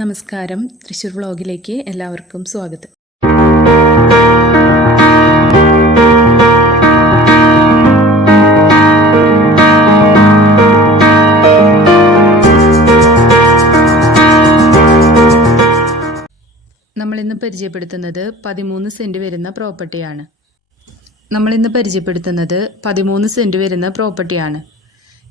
നമസ്കാരം. തൃശ്ശൂർ വ്ളോഗിലേക്ക് എല്ലാവർക്കും സ്വാഗതം. നമ്മളിന്ന് പരിചയപ്പെടുത്തുന്നത് പതിമൂന്ന് സെന്റ് വരുന്ന പ്രോപ്പർട്ടിയാണ്. നമ്മളിന്ന് പരിചയപ്പെടുത്തുന്നത് പതിമൂന്ന് സെന്റ് വരുന്ന പ്രോപ്പർട്ടിയാണ്.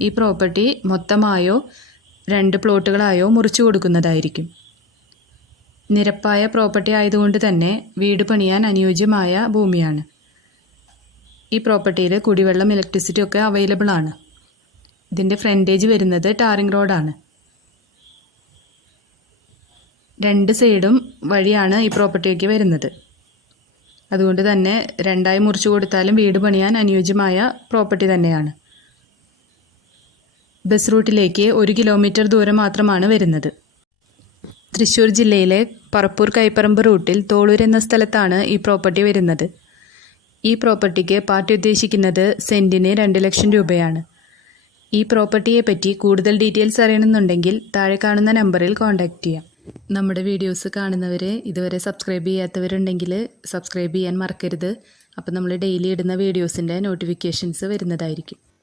ഈ പ്രോപ്പർട്ടി മൊത്തമായോ രണ്ട് പ്ലോട്ടുകളായോ മുറിച്ചു കൊടുക്കുന്നതായിരിക്കും. നിരപ്പായ പ്രോപ്പർട്ടി ആയതുകൊണ്ട് തന്നെ വീട് പണിയാൻ അനുയോജ്യമായ ഭൂമിയാണ്. ഈ പ്രോപ്പർട്ടിയിൽ കുടിവെള്ളം ഇലക്ട്രിസിറ്റി ഒക്കെ അവൈലബിൾ ആണ്. ഇതിന്റെ ഫ്രണ്ടേജ് വരുന്നത് ടാറിംഗ് റോഡാണ് രണ്ട് സൈഡും വഴിയാണ് ഈ പ്രോപ്പർട്ടിക്ക് വരുന്നത്. അതുകൊണ്ട് തന്നെ രണ്ടായി മുറിച്ചു കൊടുത്താലും വീട് പണിയാൻ അനുയോജ്യമായ പ്രോപ്പർട്ടി തന്നെയാണ്. ബസ് റൂട്ടിലേക്ക് ഒരു കിലോമീറ്റർ ദൂരം മാത്രമാണ് വരുന്നത്. തൃശ്ശൂർ ജില്ലയിലെ പറപ്പൂർ കൈപ്പറമ്പ് റൂട്ടിൽ തോളൂർ എന്ന സ്ഥലത്താണ് ഈ പ്രോപ്പർട്ടി വരുന്നത്. ഈ പ്രോപ്പർട്ടിക്ക് പാർട്ടി ഉദ്ദേശിക്കുന്നത് സെന്റിന് രണ്ട് ലക്ഷം രൂപയാണ്. ഈ പ്രോപ്പർട്ടിയെ പറ്റി കൂടുതൽ ഡീറ്റെയിൽസ് അറിയണമെന്നുണ്ടെങ്കിൽ താഴെ കാണുന്ന നമ്പറിൽ കോൺടാക്റ്റ് ചെയ്യാം. നമ്മുടെ വീഡിയോസ് കാണുന്നവർ ഇതുവരെ സബ്സ്ക്രൈബ് ചെയ്യാത്തവരുണ്ടെങ്കിൽ സബ്സ്ക്രൈബ് ചെയ്യാൻ മറക്കരുത്. അപ്പോൾ നമ്മൾ ഡെയിലി ഇടുന്ന വീഡിയോസിന്റെ നോട്ടിഫിക്കേഷൻസ് വരുന്നതായിരിക്കും.